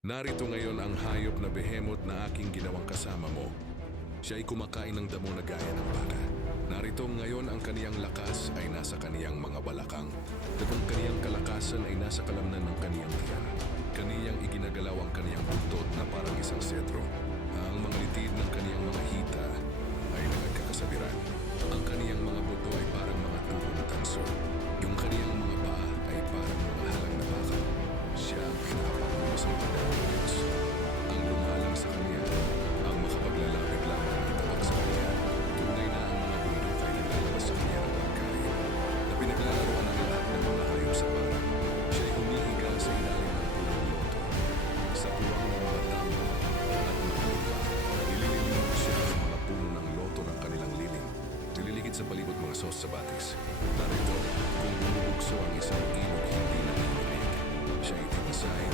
Narito ngayon ang hayop na behemoth na aking ginawang kasama mo. Siya ay kumakain ng damo na gaya ng baka. Narito ngayon ang kaniyang lakas ay nasa kaniyang mga balakang. At ang kaniyang kalakasan ay nasa kalamnan ng kaniyang tiyan. Kaniyang iginagalaw ang kaniyang buntot na parang isang setro. Ang mga litid ng kaniyang mga hita ay nagkakasabiran. Ang kaniyang mga buto ay parang mga tubo na tanso. Yung kaniyang mga paa ay parang mga halang na bakal. Siya ang pinapangumos ng pagdaan ng Diyos. Ang lumalang sa kaniya, ang makapaglalapit lamang ng tabak sa kaniya. Tunay na ang mga bundok ay naglalabas sa kaniya ng pagkain. Na pinaglalaroan ng lahat ng mga hayop sa parang. Siya ay humihiga sa ilalim ng punong loto. Sa puwang ng mga tamo at mga lupa. Nilililimot siya ang mga puno ng loto ng kanilang lilim. Nililigid sa palibot mga sos sa batis. Narito, kung bumubugso ang isang ilog, hindi nanginginig. Siya ay tinasay